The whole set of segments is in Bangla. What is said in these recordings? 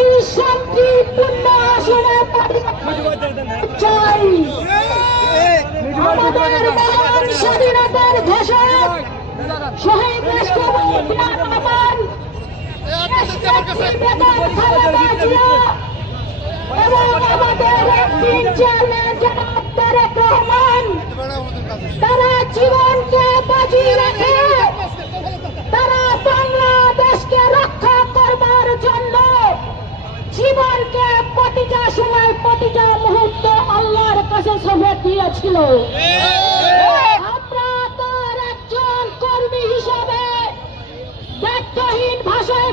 একটি শান্তিপূর্ণ আসনে চাই আমাদের মহান স্বাধীনতার ঘোষক শহীদ রাষ্ট্রপতি রহমান এবং আমাদের একদিন চেয়ারম্যান প্রতিটা মুহূর্ত আল্লাহর কাছে সঁপে দিয়েছিল। আমরা তার একজন কর্মী হিসাবে ব্যক্তহীন ভাষায়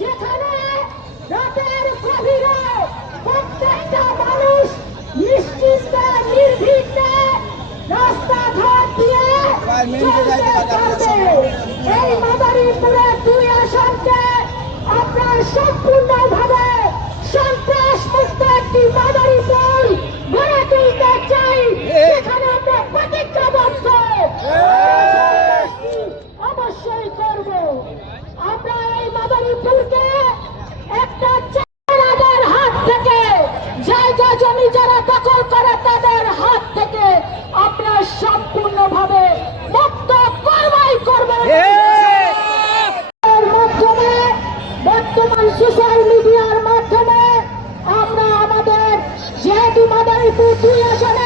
যেখানে রাতের গভীরে প্রত্যেকটা মানুষ নিশ্চিন্তে নির্ভীকতে রাস্তাঘাট দিয়ে চলতে পারবে। এই মাদারীপুরের দুই আসনকে আমরা সম্পূর্ণভাবে সন্ত্রাস মুক্ত একটি মাদারীপুর গড়ে তুলতে চাই। সেখানে আমরা প্রতিজ্ঞাবদ্ধ। অবশ্যই করব। আমরা এই মাদারীপুরকে একটা চারাদের হাত থেকে জায়গা জমি যারা দখল করে তাদের হাত থেকে আমরা সম্পূর্ণভাবে মুক্ত করবাই করব। মাধ্যমে বর্তমান সোশ্যাল মিডিয়ার মাধ্যমে আমরা আমাদের যেহেতু মাদারীপুর দুই আসনের